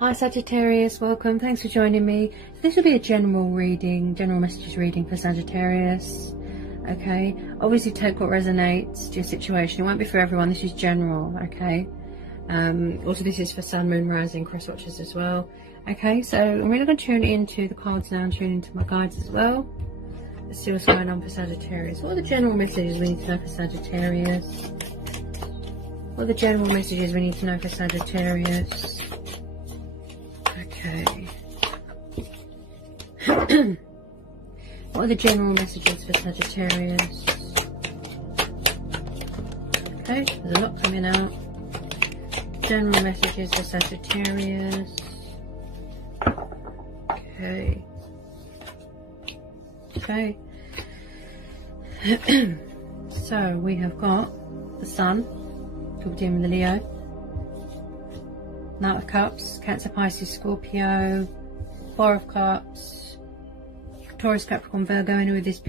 Hi Sagittarius, welcome. Thanks for joining me. This will be a general reading, general messages reading for Sagittarius. Okay, obviously take what resonates to your situation. It won't be for everyone. This is general. Okay. Also, this is for Sun, Moon, Rising, cross watchers as well. Okay, so I'm really going to tune into the cards now and tune into my guides as well. Let's see what's going on for Sagittarius. What are the general messages we need to know for Sagittarius? What are the general messages we need to know for Sagittarius? Okay. What are the general messages for Sagittarius? Okay, there's a lot coming out. General messages for Sagittarius. Okay. Okay. So we have got the Sun, could be dealing with the Leo. Knight of Cups, Cancer, Pisces, Scorpio, Four of Cups, Taurus, Capricorn, Virgo, and with this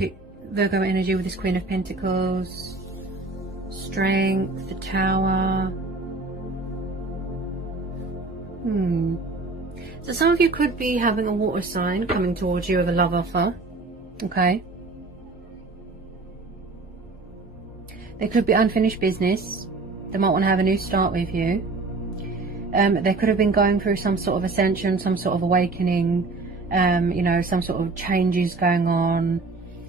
Virgo energy with this Queen of Pentacles, Strength, the Tower. So some of you could be having a water sign coming towards you with a love offer. Okay. There could be unfinished business. They might want to have a new start with you. They could have been going through some sort of ascension, some sort of awakening, you know, some sort of changes going on.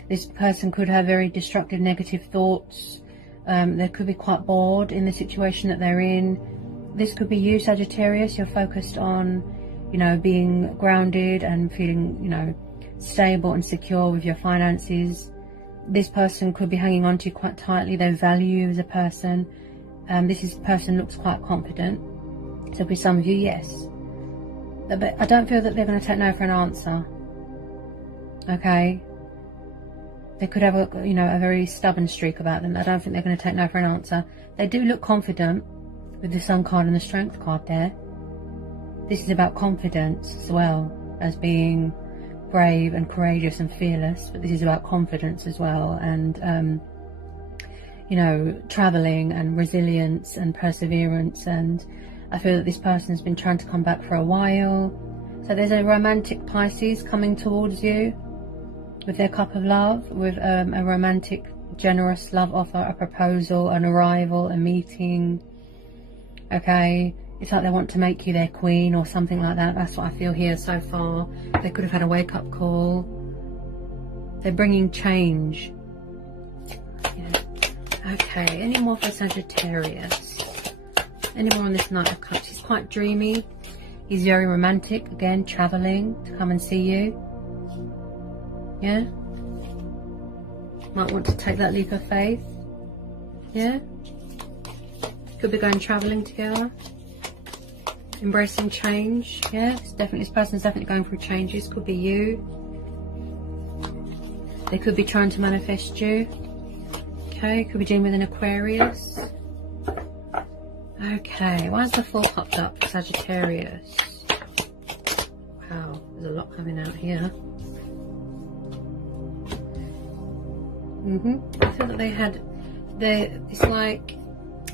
This person could have very destructive, negative thoughts. They could be quite bored in the situation that they're in. This could be you, Sagittarius. You're focused on, you know, being grounded and feeling, you know, stable and secure with your finances. This person could be hanging on to you quite tightly. They value you as a person. This person looks quite confident. So for some of you, yes. But I don't feel that they're going to take no for an answer. Okay? They could have a, you know, a very stubborn streak about them. I don't think they're going to take no for an answer. They do look confident with the Sun card and the Strength card there. This is about confidence as well as being brave and courageous and fearless. But this is about confidence as well, and you know, traveling and resilience and perseverance. And I feel that this person has been trying to come back for a while. So there's a romantic Pisces coming towards you with their cup of love, with a romantic, generous love offer, a proposal, an arrival, a meeting. Okay, it's like they want to make you their queen or something like that. That's what I feel here so far. They could have had a wake-up call. They're bringing change. Yeah. Okay, any more for Sagittarius? Any more on this Knight of Cups? He's quite dreamy. He's very romantic. Again, traveling to come and see you. Yeah? Might want to take that leap of faith. Yeah? Could be going traveling together. Embracing change. Yeah? It's definitely, this person's definitely going through changes. Could be you. They could be trying to manifest you. Okay, could be dealing with an Aquarius. Okay, why is the Four Cups up for Sagittarius? Wow, there's a lot coming out here. I feel that they had, it's like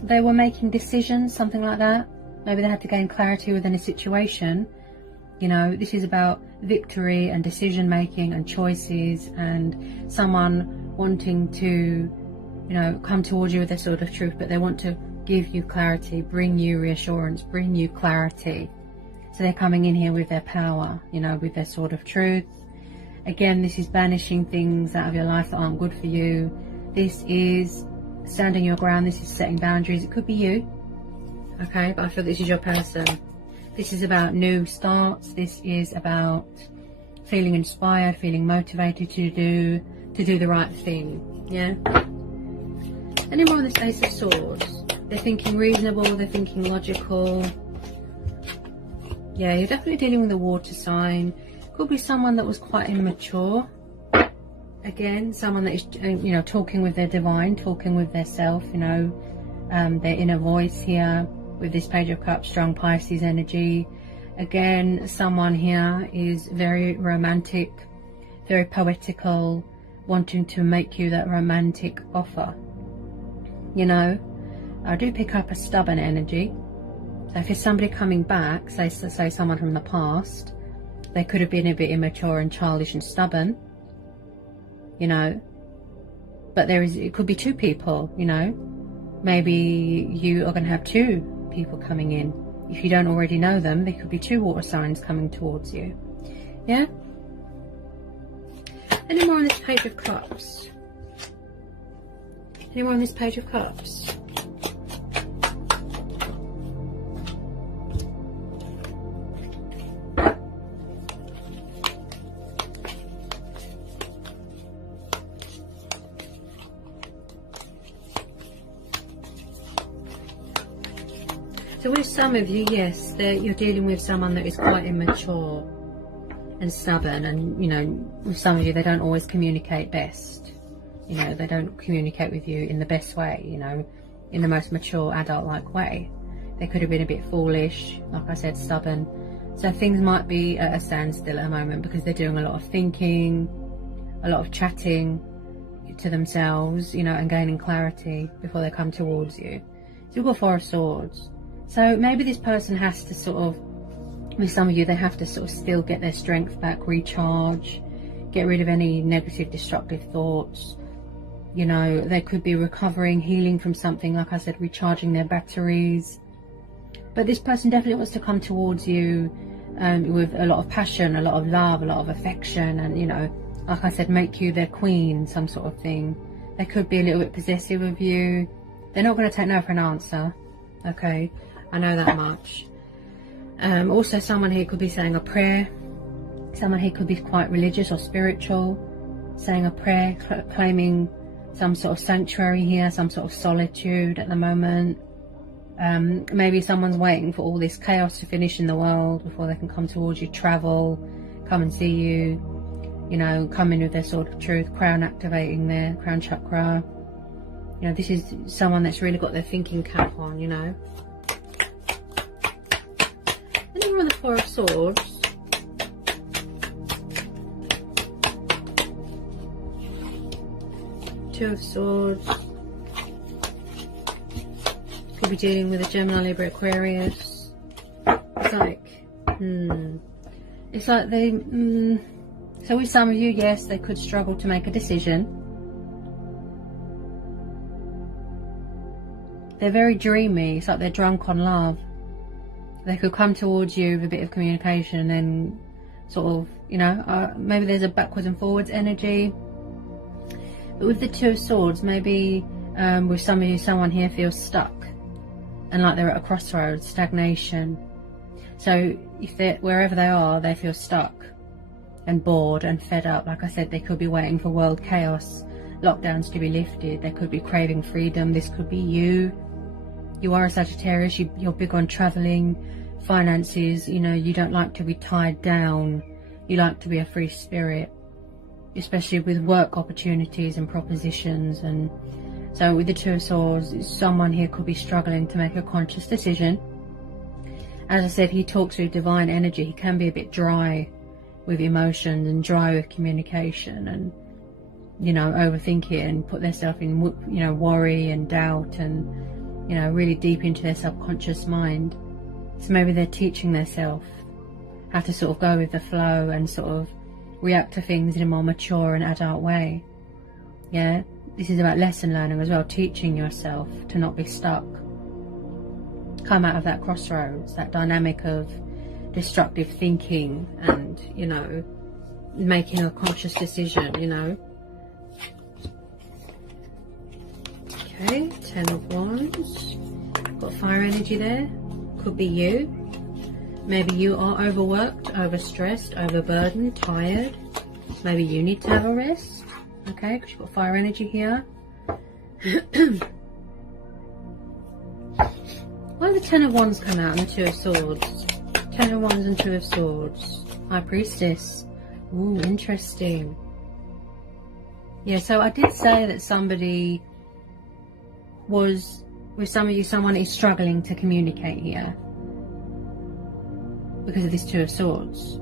they were making decisions, something like that. Maybe they had to gain clarity within a situation. You know, this is about victory and decision making and choices, and someone wanting to, you know, come towards you with their sort of truth, but they want to give you clarity, bring you reassurance, bring you clarity. So they're coming in here with their power, you know, with their sword of truth. Again, this is banishing things out of your life that aren't good for you. This is standing your ground. This is setting boundaries. It could be you, okay, but I feel this is your person. This is about new starts. This is about feeling inspired, feeling motivated to do the right thing. Yeah. Any more on this Ace of Swords? They're thinking reasonable, they're thinking logical. Yeah, you're definitely dealing with a water sign. Could be someone that was quite immature. Again, someone that is, you know, talking with their divine, talking with their self, you know, their inner voice here with this Page of Cups, strong Pisces energy. Again, someone here is very romantic, very poetical, wanting to make you that romantic offer. You know, I do pick up a stubborn energy. So if it's somebody coming back, say someone from the past, they could have been a bit immature and childish and stubborn, you know. But it could be two people, you know. Maybe you are going to have two people coming in. If you don't already know them, there could be two water signs coming towards you. Yeah? Any more on this Page of Cups? Any more on this Page of Cups? So with some of you, yes, you're dealing with someone that is quite immature and stubborn, and, you know, with some of you, they don't always communicate best. You know, they don't communicate with you in the best way, you know, in the most mature, adult-like way. They could have been a bit foolish, like I said, stubborn. So things might be at a standstill at the moment because they're doing a lot of thinking, a lot of chatting to themselves, you know, and gaining clarity before they come towards you. So you've got Four of Swords. So maybe this person has to sort of, with some of you, they have to sort of still get their strength back, recharge, get rid of any negative, destructive thoughts. You know, they could be recovering, healing from something, like I said, recharging their batteries. But this person definitely wants to come towards you with a lot of passion, a lot of love, a lot of affection, and, you know, like I said, make you their queen, some sort of thing. They could be a little bit possessive of you. They're not going to take no for an answer. Okay, I know that much. Also, someone here could be saying a prayer. Someone here could be quite religious or spiritual, saying a prayer, claiming some sort of sanctuary here, some sort of solitude at the moment. Maybe someone's waiting for all this chaos to finish in the world before they can come towards you, travel, come and see you, you know, come in with their sword of truth, crown activating their crown chakra. You know, this is someone that's really got their thinking cap on, you know. And then we're on the Four of Swords. Two of Swords. Could be dealing with a Gemini, Libra, Aquarius. It's like, it's like they, so with some of you, yes, they could struggle to make a decision. They're very dreamy. It's like they're drunk on love. They could come towards you with a bit of communication and sort of, you know, maybe there's a backwards and forwards energy. But with the Two of Swords, maybe with some of you, someone here feels stuck and like they're at a crossroads, stagnation. So if they're, wherever they are, they feel stuck and bored and fed up. Like I said, they could be waiting for world chaos, lockdowns to be lifted. They could be craving freedom. This could be you. You are a Sagittarius. You're big on traveling, finances. You know, you don't like to be tied down. You like to be a free spirit, especially with work opportunities and propositions. And so with the Two of Swords, someone here could be struggling to make a conscious decision. As I said, he talks with divine energy. He can be a bit dry with emotions and dry with communication, and, you know, overthink it and put themselves in, you know, worry and doubt, and, you know, really deep into their subconscious mind. So maybe they're teaching themselves how to sort of go with the flow and sort of react to things in a more mature and adult way. Yeah, this is about lesson learning as well, teaching yourself to not be stuck. Come out of that crossroads, that dynamic of destructive thinking and, you know, making a conscious decision, you know. Okay, Ten of Wands. Got fire energy there. Could be you. Maybe you are overworked, overstressed, overburdened, tired. Maybe you need to have a rest. Okay, because you've got fire energy here. Why did the Ten of Wands come out and the Two of Swords? Ten of Wands and Two of Swords. High Priestess. Ooh, interesting. Yeah, so I did say that somebody was, with some of you, someone is struggling to communicate here because of this Two of Swords.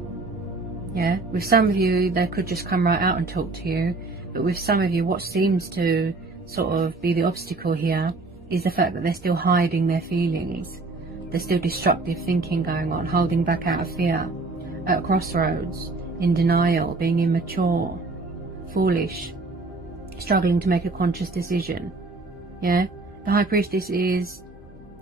Yeah, with some of you, they could just come right out and talk to you. But with some of you, what seems to sort of be the obstacle here is the fact that they're still hiding their feelings. There's still destructive thinking going on, holding back out of fear, at a crossroads, in denial, being immature, foolish, struggling to make a conscious decision. Yeah, the High Priestess is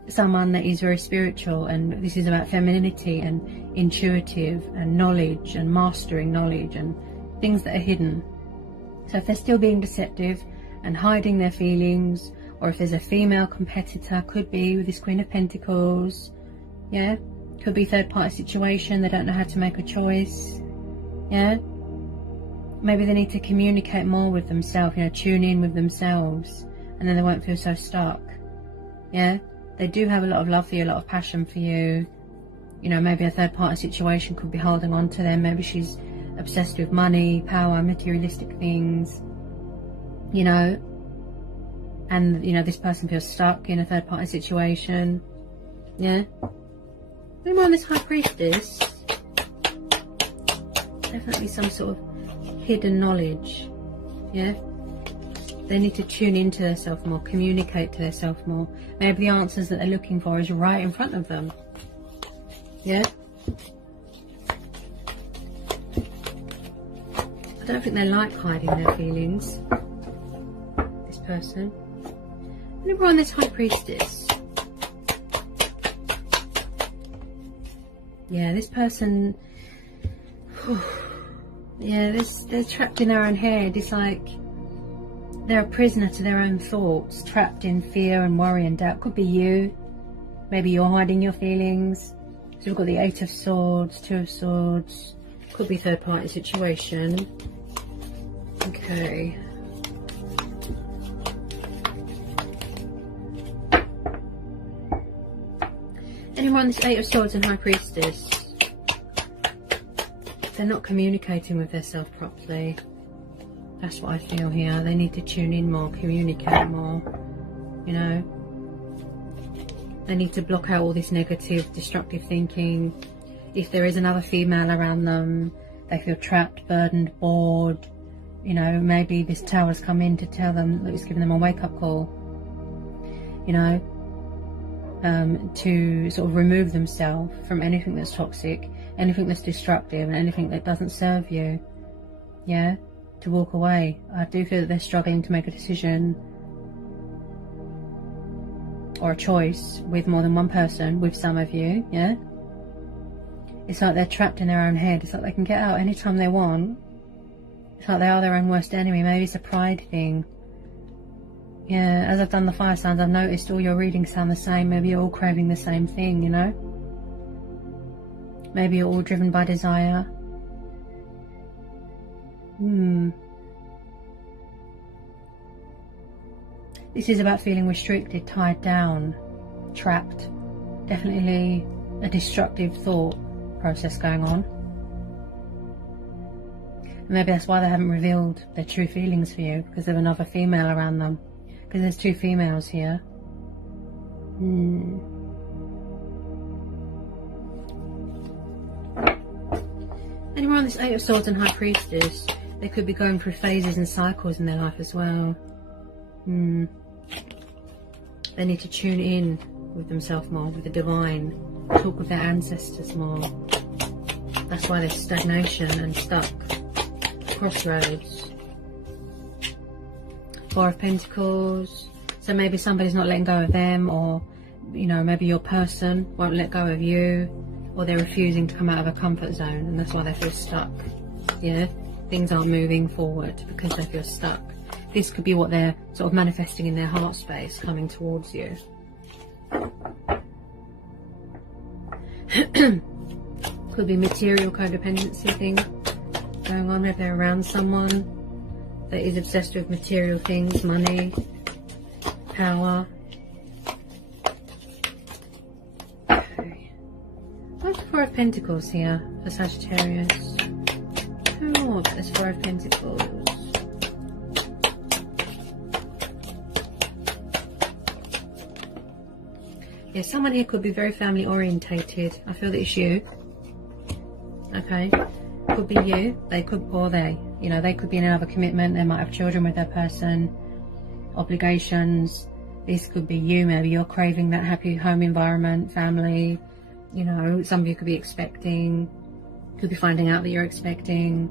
someone that is very spiritual, and this is about femininity and intuitive and knowledge and mastering knowledge and things that are hidden. So if they're still being deceptive and hiding their feelings, or if there's a female competitor, could be with this Queen of Pentacles, yeah, could be third party situation, they don't know how to make a choice, yeah, maybe they need to communicate more with themselves, you know, tune in with themselves, and then they won't feel so stuck. Yeah, they do have a lot of love for you, a lot of passion for you. You know, maybe a third party situation could be holding on to them. Maybe she's obsessed with money, power, materialistic things, you know, and, you know, this person feels stuck in a third party situation. Yeah. Anyone on this High Priestess, definitely some sort of hidden knowledge. Yeah. They need to tune into themselves more, communicate to themselves more. Maybe the answers that they're looking for is right in front of them. Yeah. I don't think they like hiding their feelings, this person. And we're on this High Priestess. Yeah, this person, yeah, they're trapped in their own head. It's like they're a prisoner to their own thoughts, trapped in fear and worry and doubt. Could be you. Maybe you're hiding your feelings. So we've got the Eight of Swords, Two of Swords. Could be third party situation. Okay. Anyone on this Eight of Swords and High Priestess, they're not communicating with themselves properly. That's what I feel here. They need to tune in more, communicate more, you know. They need to block out all this negative, destructive thinking. If there is another female around them, they feel trapped, burdened, bored. You know, maybe this Tower's come in to tell them that it's giving them a wake-up call. You know, to sort of remove themselves from anything that's toxic, anything that's destructive, and anything that doesn't serve you. Yeah, to walk away. I do feel that they're struggling to make a decision or a choice with more than one person, with some of you. Yeah, it's like they're trapped in their own head. It's like they can get out anytime they want. It's like they are their own worst enemy. Maybe it's a pride thing. Yeah, as I've done the fire signs, I've noticed all your readings sound the same. Maybe you're all craving the same thing, you know. Maybe you're all driven by desire. This is about feeling restricted, tied down, trapped. Definitely a destructive thought process going on. And maybe that's why they haven't revealed their true feelings for you, because of another female around them. Because there's two females here. Anyone on this Eight of Swords and High Priestess, they could be going through phases and cycles in their life as well. They need to tune in with themselves more, with the divine, talk with their ancestors more. That's why there's stagnation and stuck. Crossroads. Four of Pentacles. So maybe somebody's not letting go of them, or, you know, maybe your person won't let go of you, or they're refusing to come out of a comfort zone, and that's why they feel stuck. Yeah, things aren't moving forward because they feel stuck. This could be what they're sort of manifesting in their heart space, coming towards you. Could be material codependency thing going on. Maybe they're around someone that is obsessed with material things, money, power. Okay. What's the Four of Pentacles here for Sagittarius? Oh, there's Four of Pentacles. Yeah, someone here could be very family orientated. I feel that it's you. Okay. Could be you. They could, or they. You know, they could be in another commitment. They might have children with their person. Obligations. This could be you. Maybe you're craving that happy home environment, family. You know, some of you could be expecting, could be finding out that you're expecting,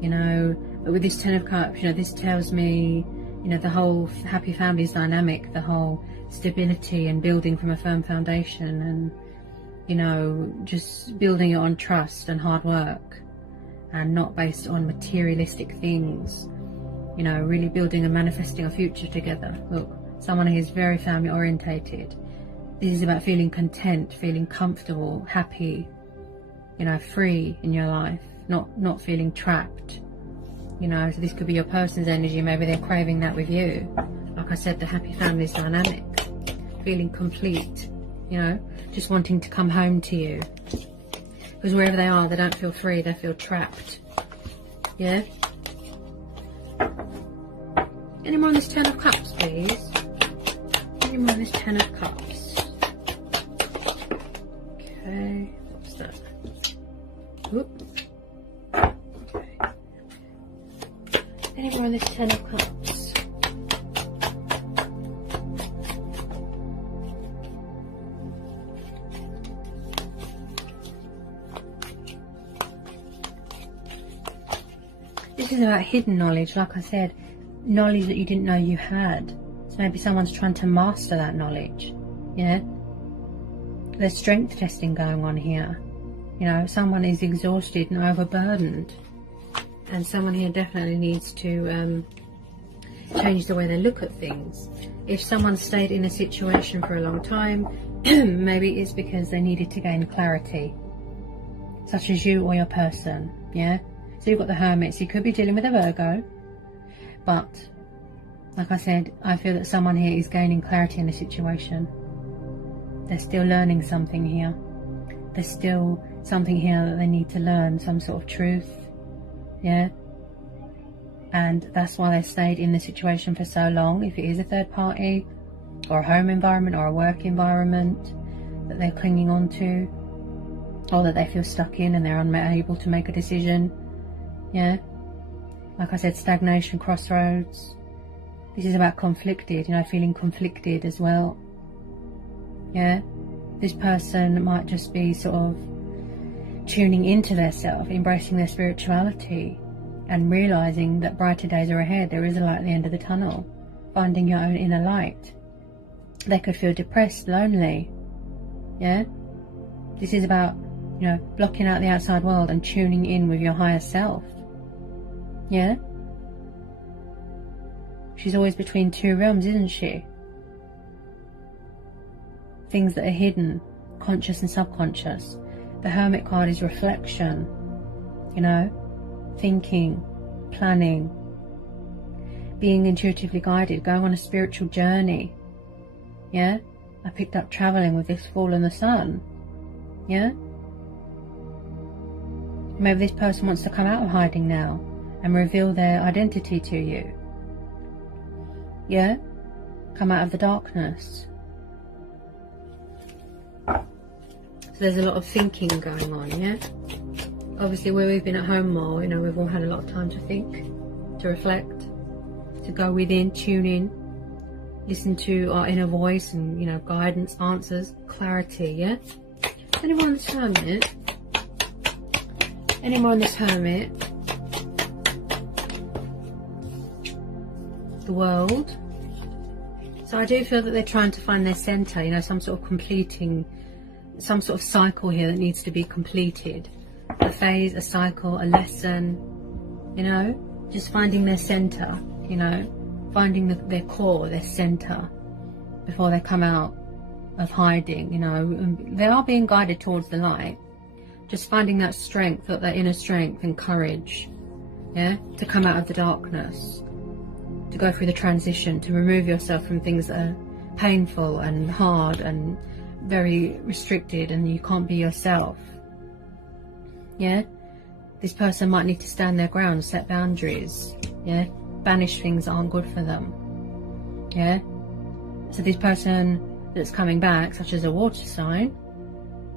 you know. But with this Ten of Cups, you know, this tells me, you know, the whole happy families dynamic, the whole stability and building from a firm foundation, and, you know, just building it on trust and hard work, and not based on materialistic things. You know, really building and manifesting a future together. Look, someone who is very family orientated. This is about feeling content, feeling comfortable, happy, you know, free in your life, not feeling trapped. You know, so this could be your person's energy. Maybe they're craving that with you. Like I said, the happy family is dynamic, feeling complete, you know, just wanting to come home to you. Because wherever they are, they don't feel free, they feel trapped. Yeah? Any more on this Ten of Cups, please? Any more on this Ten of Cups? Okay, what's that? Oop. Okay. Any more on this Ten of Cups? This is about hidden knowledge, like I said, knowledge that you didn't know you had. So maybe someone's trying to master that knowledge. Yeah? There's strength testing going on here. You know, someone is exhausted and overburdened. And someone here definitely needs to change the way they look at things. If someone stayed in a situation for a long time, maybe it's because they needed to gain clarity. Such as you or your person. Yeah? So you've got the Hermit. So you could be dealing with a Virgo. But, like I said, I feel that someone here is gaining clarity in the situation. They're still learning something here. There's still something here that they need to learn, some sort of truth. Yeah? And that's why they stayed in the situation for so long. If it is a third party, or a home environment, or a work environment that they're clinging on to, or that they feel stuck in and they're unable to make a decision. Yeah? Like I said, stagnation, crossroads. This is about conflicted, you know, feeling conflicted as well. Yeah? This person might just be sort of tuning into their self, embracing their spirituality, and realizing that brighter days are ahead. There is a light at the end of the tunnel. Finding your own inner light. They could feel depressed, lonely. Yeah? This is about, you know, blocking out the outside world and tuning in with your higher self. Yeah? She's always between two realms, isn't she? Things that are hidden, conscious and subconscious. The Hermit card is reflection, you know, thinking, planning, being intuitively guided, going on a spiritual journey. Yeah? I picked up travelling with this Fool and the Sun. Yeah? Maybe this person wants to come out of hiding now and reveal their identity to you. Yeah? Come out of the darkness. So there's a lot of thinking going on, yeah? Obviously where we've been at home more, you know, we've all had a lot of time to think, to reflect, to go within, tune in, listen to our inner voice and, you know, guidance, answers, clarity, yeah? Any more on this Hermit? Any more on this Hermit? The World. So I do feel that they're trying to find their centre, you know, some sort of completing, some sort of cycle here that needs to be completed. A phase, a cycle, a lesson, you know, just finding their centre, you know, finding their core, their centre before they come out of hiding, you know. They are being guided towards the light, just finding that strength, that inner strength and courage, yeah, to come out of the darkness, to go through the transition, to remove yourself from things that are painful and hard and very restricted and you can't be yourself. Yeah? This person might need to stand their ground, set boundaries. Yeah? Banish things that aren't good for them. Yeah? So this person that's coming back, such as a water sign,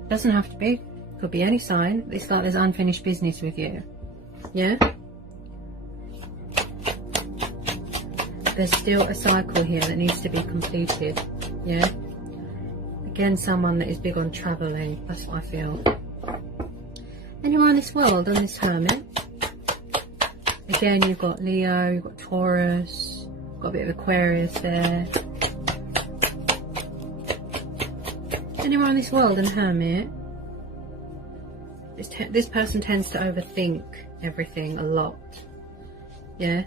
doesn't have to be, could be any sign. It's like there's unfinished business with you. Yeah? there's still a cycle here that needs to be completed. Yeah. Again, someone that is big on traveling. That's what I feel. Anywhere in this world, on this Hermit. Again, you've got Leo, you've got Taurus, got a bit of Aquarius there. Anywhere in this world in Hermit, this person tends to overthink everything a lot. Yeah.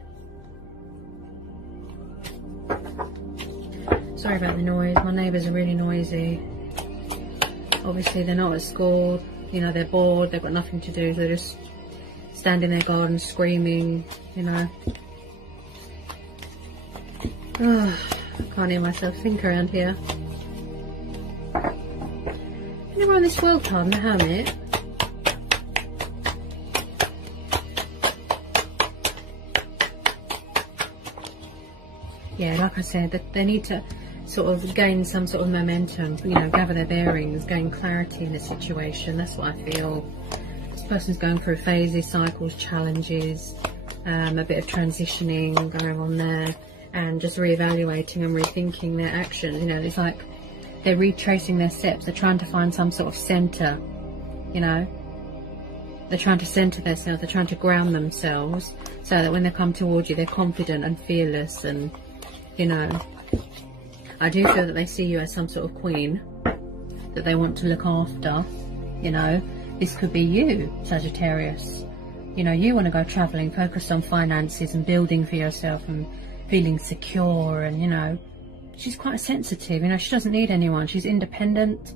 Sorry about the noise. My neighbours are really noisy. Obviously, they're not at school. You know, they're bored. They've got nothing to do. So they're just stand in their garden screaming, you know. Oh, I can't hear myself think around here. Anywhere on this world card, the Hermit. Yeah, like I said, they need to sort of gain some sort of momentum, you know, gather their bearings, gain clarity in the situation. That's what I feel. This person's going through phases, cycles, challenges, a bit of transitioning going on there, and just reevaluating and rethinking their actions. You know, it's like they're retracing their steps. They're trying to find some sort of center, you know. They're trying to center themselves. They're trying to ground themselves so that when they come towards you, they're confident and fearless. And, you know, I do feel that they see you as some sort of queen that they want to look after. You know, this could be you, Sagittarius. You know, you want to go traveling, focused on finances and building for yourself and feeling secure. And, you know, she's quite sensitive. You know, she doesn't need anyone. She's independent.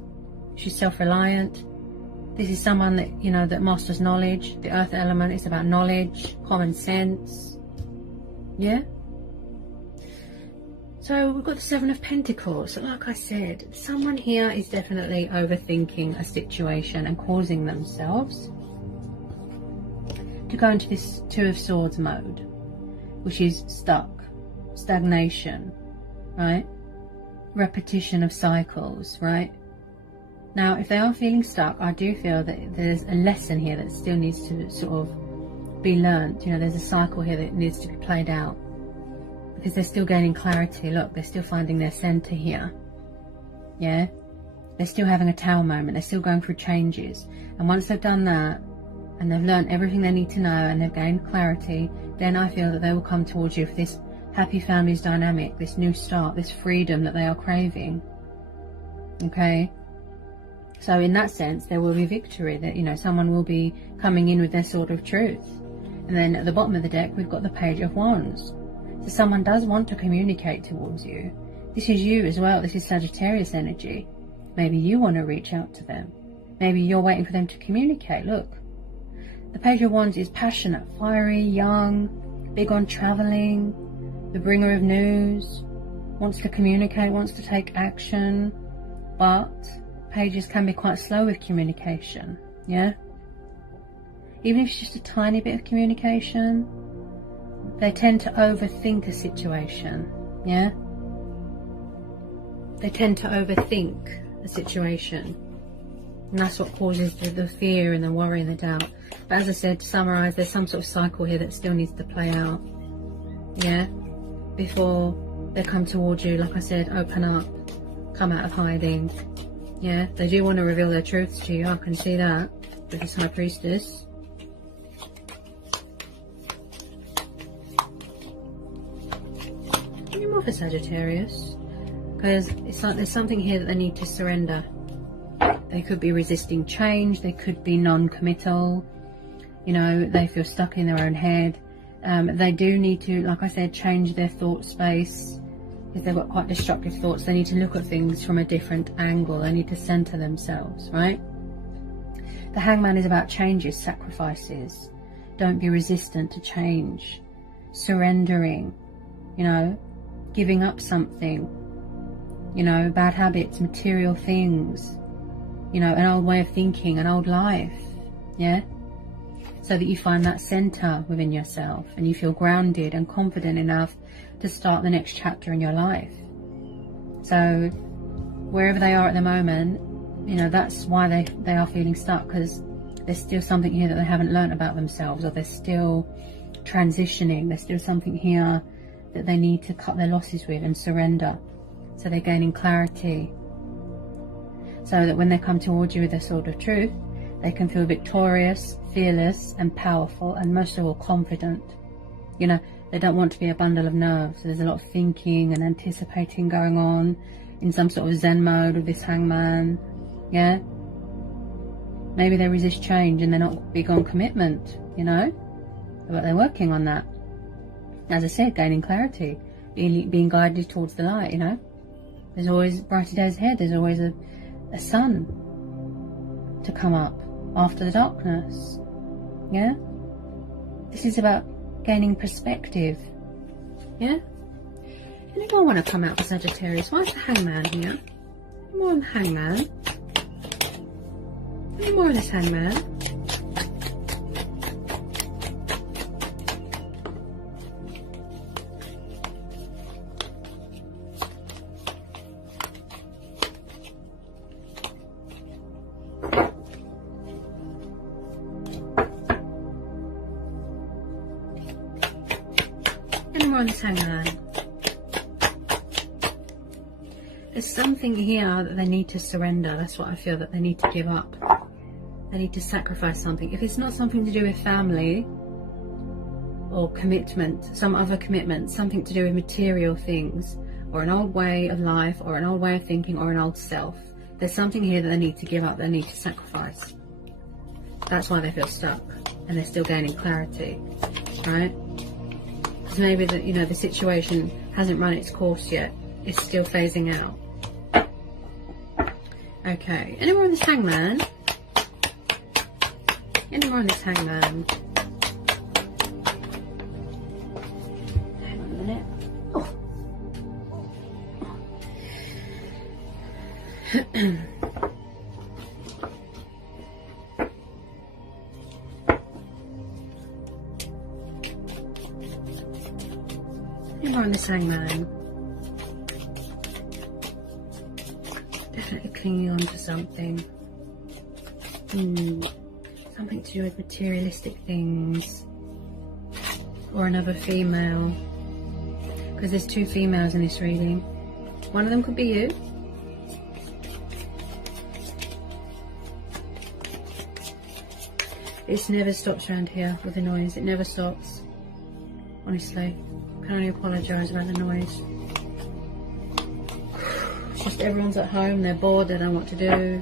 She's self-reliant. This is someone that, you know, that masters knowledge. The earth element is about knowledge, common sense. Yeah? So we've got the Seven of Pentacles. So like I said, someone here is definitely overthinking a situation and causing themselves to go into this Two of Swords mode, which is stuck, stagnation, right? Repetition of cycles, right? Now, if they are feeling stuck, I do feel that there's a lesson here that still needs to sort of be learnt. You know, there's a cycle here that needs to be played out. Because they're still gaining clarity. Look, they're still finding their centre here. Yeah? They're still having a Tower moment. They're still going through changes. And once they've done that, and they've learnt everything they need to know, and they've gained clarity, then I feel that they will come towards you for this happy families dynamic, this new start, this freedom that they are craving. Okay? So in that sense, there will be victory. That, you know, someone will be coming in with their sword of truth. And then at the bottom of the deck, we've got the Page of Wands. So someone does want to communicate towards you. This is you as well. This is Sagittarius energy. Maybe you want to reach out to them. Maybe you're waiting for them to communicate. Look, the Page of Wands is passionate, fiery, young, big on traveling, the bringer of news, wants to communicate, wants to take action, but pages can be quite slow with communication. Yeah? Even if it's just a tiny bit of communication, they tend to overthink a situation. Yeah? They tend to overthink a situation. And that's what causes the fear and the worry and the doubt. But as I said, to summarise, there's some sort of cycle here that still needs to play out. Yeah? Before they come towards you, like I said, open up, come out of hiding. Yeah? They do want to reveal their truths to you. I can see that with this High Priestess. For Sagittarius, because it's like there's something here that they need to surrender. They could be resisting change, they could be non-committal, you know, they feel stuck in their own head. They do need to, like I said, change their thought space. If they've got quite destructive thoughts, they need to look at things from a different angle. They need to center themselves, right? The Hangman is about changes, sacrifices. Don't be resistant to change. Surrendering, you know, giving up something, you know, bad habits, material things, you know, an old way of thinking, an old life. Yeah? So that you find that center within yourself and you feel grounded and confident enough to start the next chapter in your life. So wherever they are at the moment, you know, that's why they are feeling stuck, because there's still something here that they haven't learned about themselves, or they're still transitioning. There's still something here that they need to cut their losses with and surrender. So they're gaining clarity. So that when they come towards you with their sword of truth, they can feel victorious, fearless and powerful, and most of all confident. You know, they don't want to be a bundle of nerves. So there's a lot of thinking and anticipating going on in some sort of Zen mode with this Hangman. Yeah? Maybe they resist change and they're not big on commitment, you know? But they're working on that. As I said, gaining clarity, being guided towards the light, you know? There's always brighter days ahead. There's always a sun to come up after the darkness. Yeah? This is about gaining perspective. Yeah? Anyone want to come out for Sagittarius? Why is the Hangman here? Any more on the Hangman? Any more on this Hangman? On this Hangman. There's something here that they need to surrender. That's what I feel, that they need to give up. They need to sacrifice something. If it's not something to do with family or commitment, some other commitment, something to do with material things or an old way of life or an old way of thinking or an old self, there's something here that they need to give up, they need to sacrifice. That's why they feel stuck and they're still gaining clarity, right? Maybe that, you know, the situation hasn't run its course yet. It's still phasing out. Okay. Any more on this Hangman? Any more on this Hangman? Hang on a minute. Oh. On this Hangman, definitely clinging on to something. Something to do with materialistic things or another female, because there's two females in this reading. One of them could be you. It never stops around here with the noise. It never stops, honestly. I can only apologise about the noise. It's just everyone's at home, they're bored, they don't know what to do.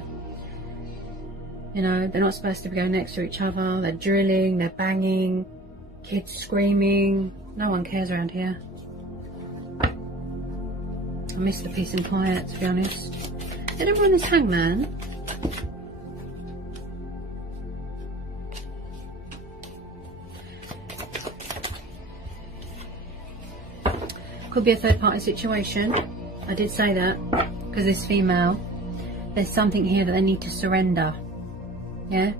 You know, they're not supposed to be going next to each other. They're drilling, they're banging, kids screaming. No one cares around here. I miss the peace and quiet, to be honest. Did everyone this Hangman? Could be a third party situation. I did say that because this female, there's something here that they need to surrender. Yeah?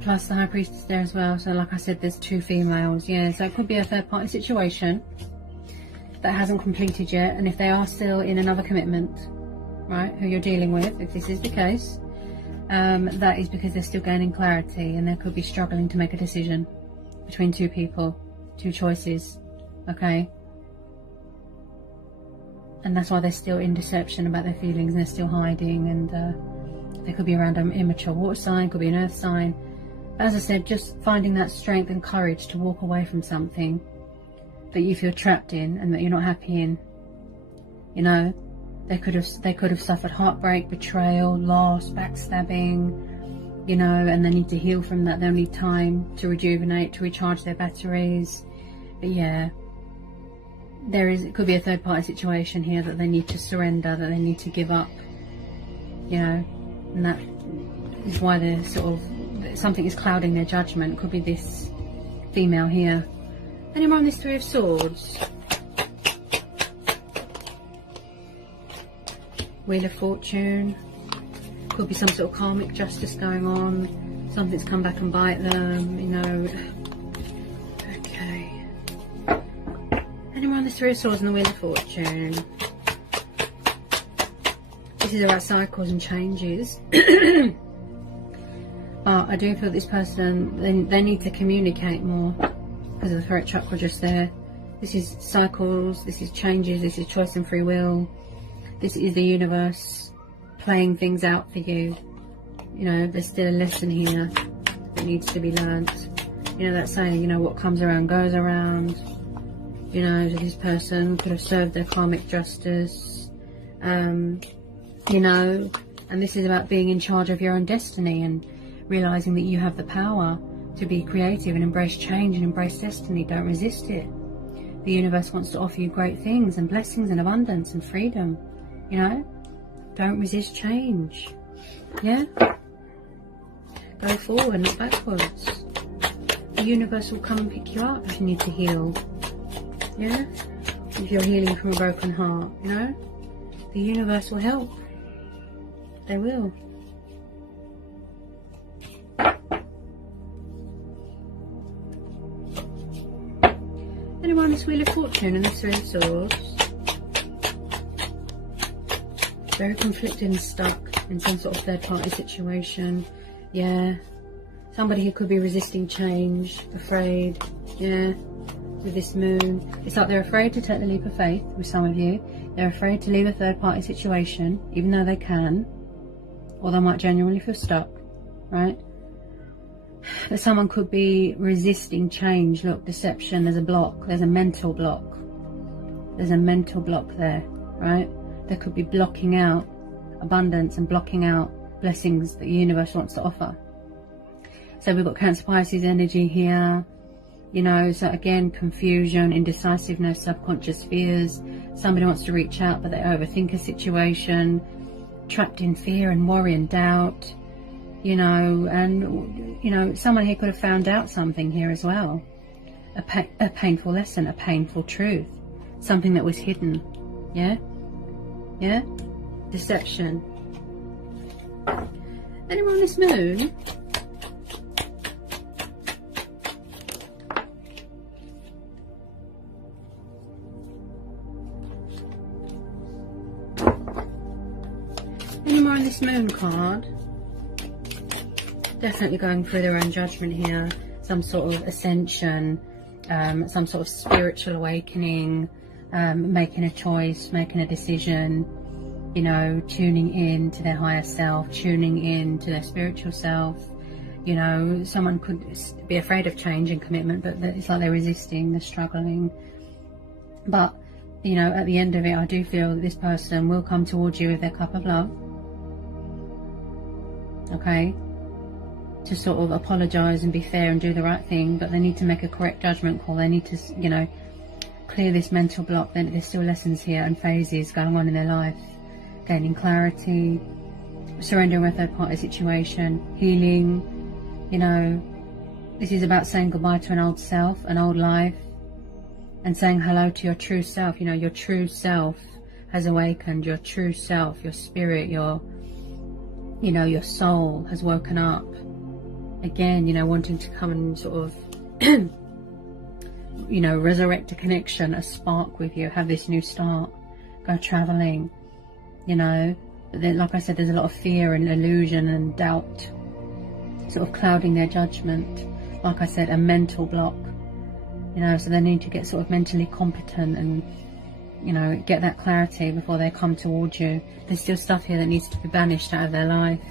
Plus the High Priestess there as well. So like I said, there's two females. Yeah, so it could be a third party situation that hasn't completed yet. And if they are still in another commitment, right, who you're dealing with, if this is the case, that is because they're still gaining clarity and they could be struggling to make a decision between two people, two choices. Okay? And that's why they're still in deception about their feelings and they're still hiding, and they could be around an immature water sign, could be an earth sign. As I said, just finding that strength and courage to walk away from something that you feel trapped in and that you're not happy in. You know, they could have suffered heartbreak, betrayal, loss, backstabbing, you know, and they need to heal from that. They'll need time to rejuvenate, to recharge their batteries. But yeah, it could be a third party situation here that they need to surrender, that they need to give up, you know, and that is why they're sort of, something is clouding their judgment. Could be this female here. Any more on this Three of Swords? Wheel of Fortune. Could be some sort of karmic justice going on. Something's come back and bite them, you know. Okay. Any more on this Three of Swords and the Wheel of Fortune? This is about cycles and changes. But I do feel this person, they need to communicate more because of the throat chakra just there. This is cycles, this is changes, this is choice and free will. This is the universe playing things out for you. You know, there's still a lesson here that needs to be learnt. You know that saying, you know, what comes around goes around. You know, this person could have served their karmic justice. You know, and this is about being in charge of your own destiny and realising that you have the power to be creative and embrace change and embrace destiny. Don't resist it. The universe wants to offer you great things and blessings and abundance and freedom. You know, don't resist change. Yeah, go forward, not backwards. The universe will come and pick you up if you need to heal. Yeah, if you're healing from a broken heart, you know, the universe will help. They will. Anyone on this Wheel of Fortune and this Three of Swords? Very conflicted and stuck in some sort of third party situation. Yeah, somebody who could be resisting change, afraid. Yeah, with this moon, it's like they're afraid to take the leap of faith. With some of you, they're afraid to leave a third party situation, even though they can, or they might genuinely feel stuck, right? But someone could be resisting change. Look, deception, there's a block, there's a mental block. There's a mental block there, right? There could be blocking out abundance and blocking out blessings that the universe wants to offer. So we've got Cancer Pisces energy here, you know, so again, confusion, indecisiveness, subconscious fears. Somebody wants to reach out but they overthink a situation, trapped in fear and worry and doubt, you know. And you know, someone here could have found out something here as well, a painful lesson, a painful truth, something that was hidden. Yeah, deception. Anyone on this moon? Any more on this moon card? Definitely going through their own judgment here. Some sort of ascension, some sort of spiritual awakening, making a choice, making a decision, you know, tuning in to their higher self, tuning in to their spiritual self. You know, someone could be afraid of change and commitment, but it's like they're resisting, they're struggling. But, you know, at the end of it, I do feel that this person will come towards you with their cup of love. Okay, to sort of apologise and be fair and do the right thing, but they need to make a correct judgment call. They need to, you know, clear this mental block. Then there's still lessons here and phases going on in their life, gaining clarity, surrendering a third party situation, healing. You know, this is about saying goodbye to an old self, an old life, and saying hello to your true self. You know, your true self has awakened, your true self, your spirit, your, you know, your soul has woken up again, you know, wanting to come and sort of you know, resurrect a connection, a spark with you, have this new start, go traveling, you know. But then, like I said, there's a lot of fear and illusion and doubt sort of clouding their judgment. Like I said, a mental block, you know, so they need to get sort of mentally competent and, you know, get that clarity before they come towards you. There's still stuff here that needs to be banished out of their life,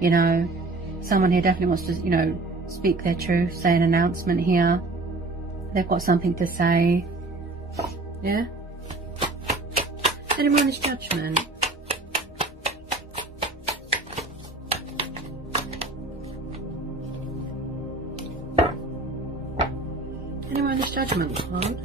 you know. Someone here definitely wants to, you know, speak their truth, say an announcement here. They've got something to say. Yeah? Anyone is judgment? Anyone is judgment card?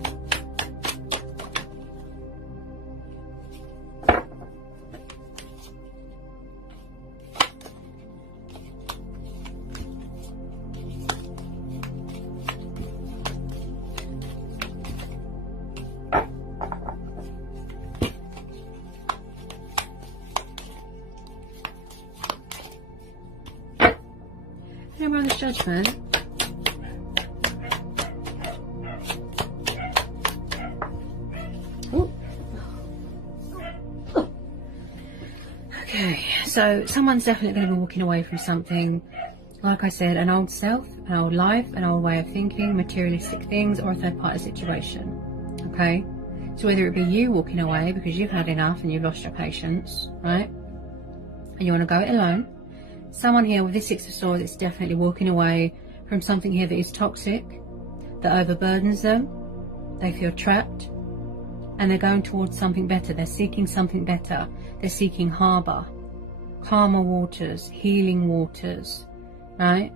Everyone is judgment. Ooh. Okay, so someone's definitely going to be walking away from something, like I said, an old self, an old life, an old way of thinking, materialistic things, or a third party situation. Okay, so whether it be you walking away because you've had enough and you've lost your patience, right, and you want to go it alone. Someone here with this Six of Swords is definitely walking away from something here that is toxic, that overburdens them. They feel trapped, and they're going towards something better. They're seeking something better. They're seeking harbour, calmer waters, healing waters, right?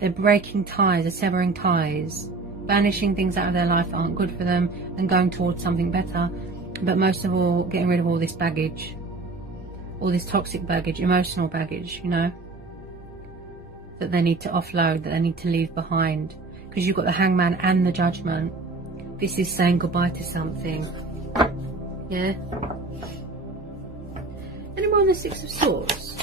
They're breaking ties, they're severing ties, banishing things out of their life that aren't good for them, and going towards something better. But most of all, getting rid of all this baggage, all this toxic baggage, emotional baggage, you know, that they need to offload, that they need to leave behind. Because you've got the Hangman and the Judgment. This is saying goodbye to something. Yeah. Any more on the Six of Swords?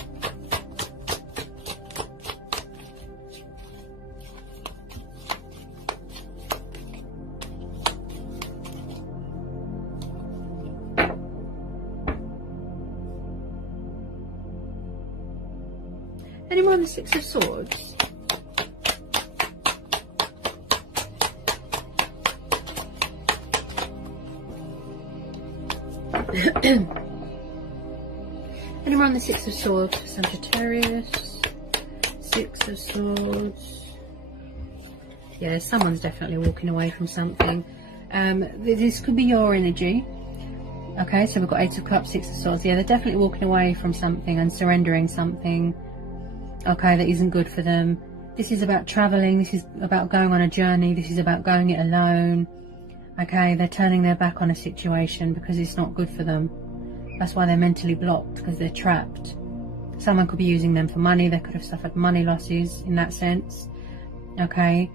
Any more on the Six of Swords? Any more on the Six of Swords for Sagittarius? Six of Swords. Yeah, someone's definitely walking away from something. This could be your energy. Okay, so we've got Eight of Cups, Six of Swords. Yeah, they're definitely walking away from something and surrendering something, okay, that isn't good for them. This is about traveling. This is about going on a journey. This is about going it alone. Okay, they're turning their back on a situation because it's not good for them. That's why they're mentally blocked, because they're trapped. Someone could be using them for money. They could have suffered money losses in that sense. Okay,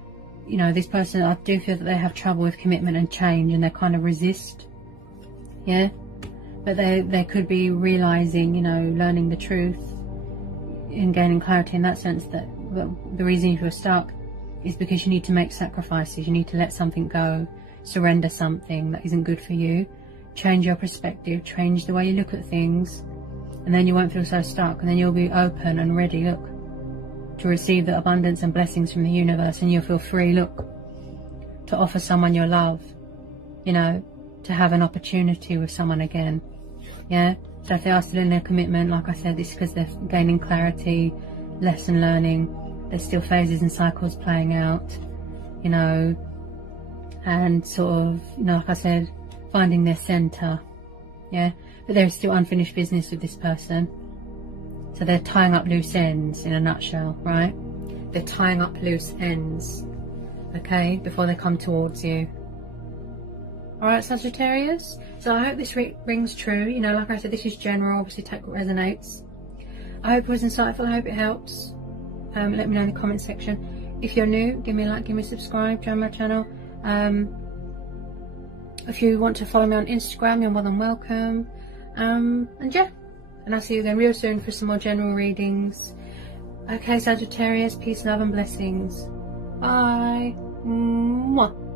you know, this person, I do feel that they have trouble with commitment and change, and they kind of resist. Yeah, but they could be realizing, you know, learning the truth and gaining clarity in that sense, that the reason you were stuck is because you need to make sacrifices. You need to let something go, surrender something that isn't good for you, change your perspective, change the way you look at things, and then you won't feel so stuck, and then you'll be open and ready, look, to receive the abundance and blessings from the universe, and you'll feel free, look, to offer someone your love, you know, to have an opportunity with someone again. Yeah, so if they are still in their commitment, like I said, it's because they're gaining clarity, lesson learning. There's still phases and cycles playing out, you know, and sort of, you know, like I said, finding their center. Yeah, but there is still unfinished business with this person. So they're tying up loose ends, in a nutshell, right? They're tying up loose ends, okay, before they come towards you. Alright, Sagittarius, so I hope this rings true. You know, like I said, this is general, obviously take what resonates. I hope it was insightful, I hope it helps. Let me know in the comment section. If you're new, give me a like, give me a subscribe, join my channel. If you want to follow me on Instagram, you're more than welcome. And yeah, and I'll see you again real soon for some more general readings. Okay, Sagittarius, peace, love and blessings. Bye. Mwah.